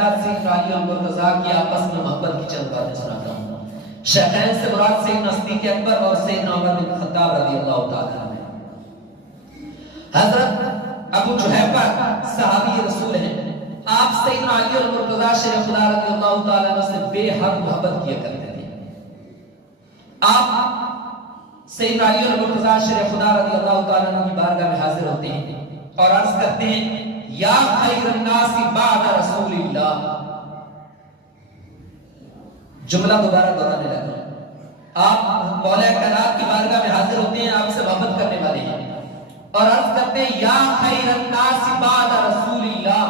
कायनात सैयदना अली और मुर्तजा की आपस में मोहब्बत की चंद बातें सुनाता हूँ। शैखैन से मुराद सैयदना सिद्दीक़ अकबर और सैयदना उमर बिन खत्ताब रज़ियल्लाहु ताला अन्हु। हजरत अबू जुहैफा सहाबी रसूल हैं। आप सैयदना अली और मुर्तजा शेर खुदा रज़ियल्लाहु ताला अन्हु से बेहद मोहब्बत किया करते थे। आप सैयदना अली और मुर्तजा शेर खुदा रज़ियल्लाहु ताला अन्हु की बारगाह में हाजिर होते हैं और अर्ज करते हैं, या खैरुन नासी बअद रसूलिल्लाह। जुमला दोबारा दोहराने लगा। आप मौला कायनात की बारगाह में हाजिर होते हैं, आपसे मोहब्बत करने वाले हैं और अर्ज करते हैं, या खैरुन नासी बअद रसूलिल्लाह।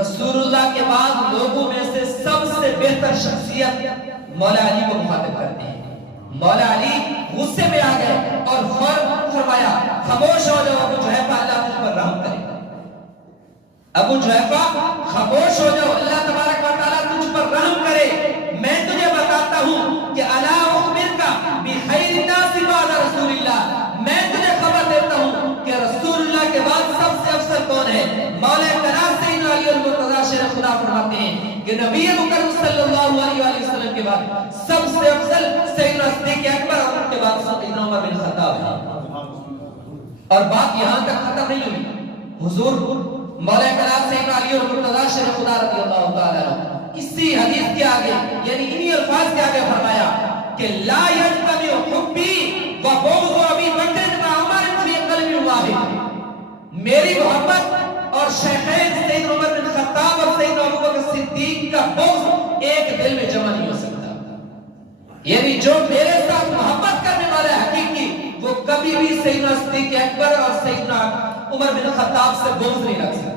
रसूलुल्लाह के बाद लोगों में से सबसे बेहतर शख्सियत मौला अली को मुखातिब करते हैं। मौला अली गुस्से में आ गए और फौरन फरमाया, खामोश हो जाओ अबू जुहैफा, अल्लाह तुझ पर रहम करे। अबू जुहैफा खामोश हो जाओ, अल्लाह तबारक व तआला तुझ पर रहम करे। मैं तुझे बताता हूं कि अला उखबिरका बिखैरिन नासि बअद रसूलिल्लाह। मैं तुझे खबर देता हूं कि रसूलुल्लाह के बाद सबसे अफजल कौन है। मौला कायनात सैयदना अली और मुर्तजा शेर खुदा फरमाते हैं कि नबी मुकर्रम सल्लल्लाहु अलैहि वसल्लम के बाद सबसे अफजल सैयदना सिद्दीक़ अकबर और उनके बाद सैयदना उमर बिन खत्ताब है। और बात यहां तक खत्म नहीं हुई। हुजूर मौला कायनात सैयदना अली और मुर्तजा शेर खुदा रज़ियल्लाहु ताला अन्हु इसी हदीस के आगे यानी इन्हीं अल्फाज के आगे फरमाया कि ला यजतमी हुब्बी व बुग़्ज़ु अबी बकर व उमर फी क़ल्बिन वाहिद। मेरी मोहब्बत और शैखैन सैयदना उमर बिन खत्ताब और सैयदना अबू बकर सिद्दीक का बुग़्ज़ एक दिल में जमा नहीं हो सकता। यानी जो मेरे साथ मोहब्बत करने वाला है हकीकी, वो कभी भी सैयदना सिद्दीक अकबर और सैयदना उमर बिन खत्ताब से बुग़्ज़ नहीं रख सकता।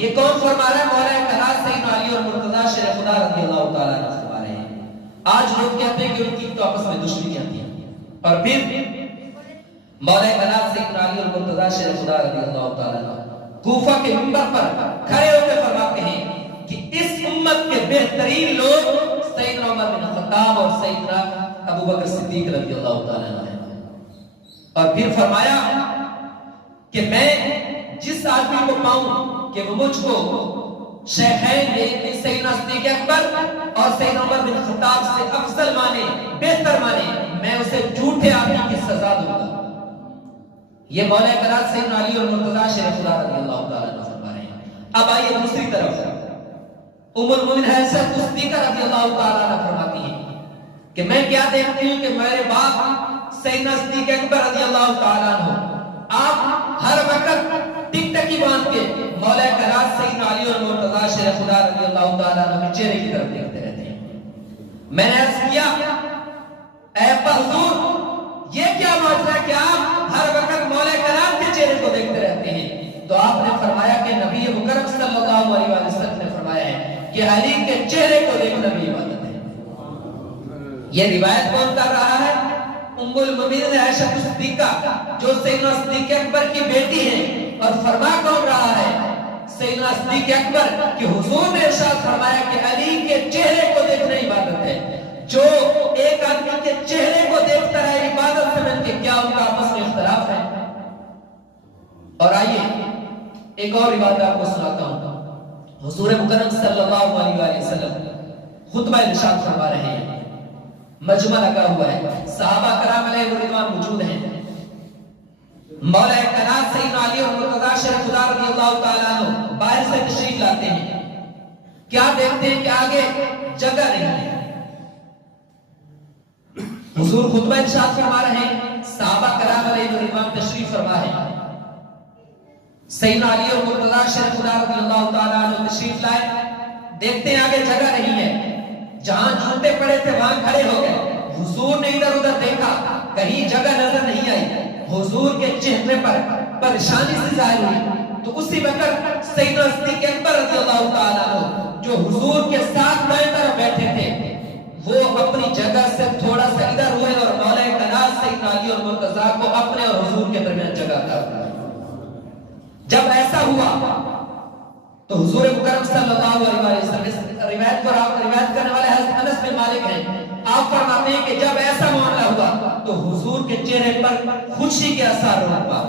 ये कौन फरमा रहा है? मौला कायनात सैयदना अली और मुर्तजा शेर खुदा रज़ियल्लाहु ताला अन्हु फरमा रहे हैं। आज लोग कहते हैं कि उनकी तो आपस में दुश्मनियां थी और फिर मौला कायनात सैयदना अली और मुर्तजा शेर खुदा रज़ियल्लाहु ताला अन्हु कूफा के मिंबर पर खड़े होकर फरमाते हैं कि इस उम्मत के बेहतरीन लोग सैयदना उमर बिन खत्ताब और सैयदना अबू बकर सिद्दीक रज़ियल्लाहु ताला अन्हु हैं। और फिर फरमाया कि मैं जिस आदमी को पाऊं कि वो मुझको शैखैन सैयदना सिद्दीक़ अकबर और सैयदना उमर बिन खत्ताब से अफजल माने, बेहतर माने, मैं उसे झूठे आदमी की सजा दूंगा। ये मौला कायनात सैयदना अली और मुर्तजा शेर खुदा रज़ियल्लाहु ताला अन्हु फरमा रहे हैं। अब आइए दूसरी तरफ उम्मुल मोमिनीन हज़रत सिद्दीक़ा रज़ियल्लाहु ताला अन्हा फरमाती हैं कि मैं क्या देखती हूं कि मेरे बाप सैयदना सिद्दीक़ अकबर रज़ियल्लाहु ताला अन्हु आप हर वक्त टिकटकी बांध के मौला कायनात सैयदना अली और मुर्तजा शेर खुदा रज़ियल्लाहु ताला अन्हु के चेहरे की तरफ देखते रहते हैं। मैंने अर्ज किया, ऐ हुजूर, ये क्या माजरा है कि आप हर वक्त मौला कायनात के चेहरे को देखते रहते हैं? तो आपने फरमाया कि नबी मुकर्रम सल्लल्लाहु अलैहि वसल्लम ने फरमाया है कि अली के चेहरे को देखना भी इबादत है। ये रिवायत कौन कर रहा है? उम्मुल मोमिनीन आयशा सिद्दीका, जो सैयदना सिद्दीक़ अकबर की बेटी है। और फरमा कौन रहा है? सैयदना सिद्दीक़ अकबर कि हुजूर ने इरशाद फरमाया कि अली के चेहरे को देखना इबादत है। जो एक आदमी के चेहरे को देखता है इबादत समझ के, क्या उनका आपस में इख्तिलाफ है? और आइए एक और इबादत आपको सुनाता हूं। हुजूर मुकर्रम सल्लल्लाहु अलैहि वसल्लम खुतबा इरशाद फरमा रहे हैं। मजमा लगा हुआ है, सहाबा कराम अलैहि रिज़वान मौजूद हैं। मौला कायनात सैयदना अली और मुर्तजा शेर खुदा रज़ियल्लाहु ताला अन्हु बाहर से तशरीफ लाते हैं। क्या देखते हैं कि आगे जगह नहीं है। हुजूर खुतबा इरशाद फरमा रहे हैं, सहाबा कराम अलैहि रिज़वान तशरीफ फरमा है। सैयदना अली और मुर्तजा शेर खुदा रज़ियल्लाहु ताला अन्हु तशरीफ लाए, देखते हैं आगे जगह नहीं है। जहां जूते पड़े थे वहां खड़े हो गए। हुजूर ने इधर उधर देखा, कहीं जगह नजर नहीं आई। हुजूर के चेहरे पर परेशानी से जाहिर हुई। तो उसी वक्त सैयदना सिद्दीक़ अकबर रज़ियल्लाहु ताला अन्हु जो हुजूर के साथ दाएं तरफ बैठे थे, वो अपनी जगह से थोड़ा सा इधर हुए और मौला कायनात सैयदना अली और मुर्तजा को अपने और हुजूर के दरमियान जगह कर। जब ऐसा हुआ तो हुजूर मुकर्रम सल्लल्लाहु अलैहि वसल्लम रिवायत करने वाले हज़रत अनस बिन मालिक हैं। आप फरमाते हैं कि जब ऐसा मामला हुआ तो हुजूर के चेहरे पर खुशी के असर हुआ।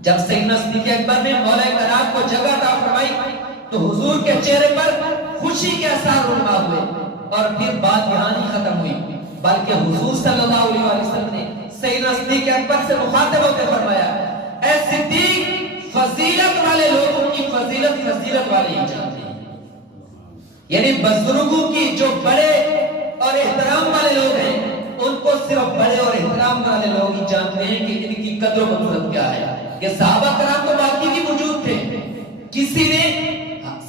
जब सैयदना सिद्दीक़ अकबर ने मौला कायनात को जगह अता फरमाई تو حضور کے چہرے پر خوشی کے اثار رونما ہوئے، اور پھر بات یہاں نہیں ختم ہوئی، بلکہ حضور صلی اللہ علیہ وسلم نے سیدنا صدیق اکبر سے مخاطب ہو کے فرمایا، اے صدیق، فضیلت والے لوگوں کی فضیلت والے ہی جانتے ہیں۔ یعنی بزرگوں کی جو بڑے اور احترام والے لوگ ہیں ان کو صرف بڑے اور احترام والے لوگ ہی جانتے ہیں کہ ان کی قدر و منزلت کیا ہے۔ یہ صحابہ کرام تو باقی بھی موجود تھے، کسی نے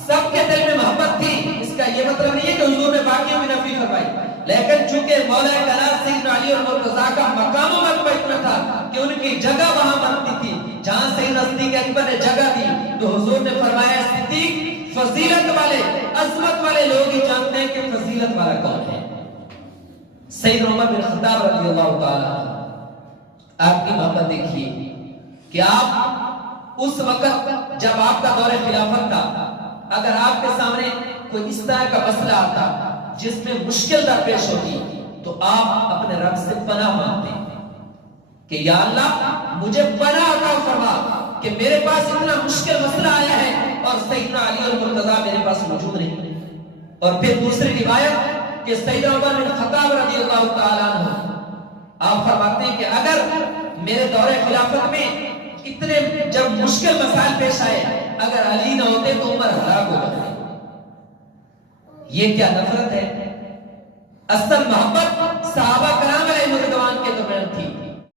سب کے دل میں محبت تھی، اس کا یہ مطلب نہیں ہے کہ حضور نے باقیوں کی نفی فرمائی، لیکن چونکہ مولا کائنات سیدنا علی اور مرتضیٰ کا مقام و مرتبہ اتنا تھا کہ ان کی جگہ وہاں بنتی تھی جہاں سیدنا صدیق اکبر نے جگہ دی، تو حضور نے فرمایا صدیق، فضیلت والے، عظمت والے لوگ ہی جانتے ہیں کہ فضیلت والا کون ہے۔ سیدنا عمر بن خطاب رضی اللہ تعالیٰ آپ کی محبت دیکھیے کہ آپ اس وقت جب آپ کا دور خلافت تھا، اگر آپ کے سامنے کوئی اس طرح کا مسئلہ آتا جس میں مشکل درپیش ہوتی تو آپ اپنے رب سے پناہ مانگتے کہ یا اللہ مجھے پناہ عطا فرما کہ میرے پاس اتنا مشکل مسئلہ آیا ہے اور سیدنا علی اور مرتضیٰ میرے پاس موجود نہیں۔ اور پھر دوسری روایت کہ سیدنا عمر بن خطاب رضی اللہ تعالیٰ عنہ آپ فرماتے ہیں کہ اگر میرے دور خلافت میں اتنے جب مشکل مسائل پیش آئے اگر علی نہ ہوتے تو عمر ہلاک ہو جاتے۔ یہ کیا نفرت ہے! اصل محبت صحابہ کرام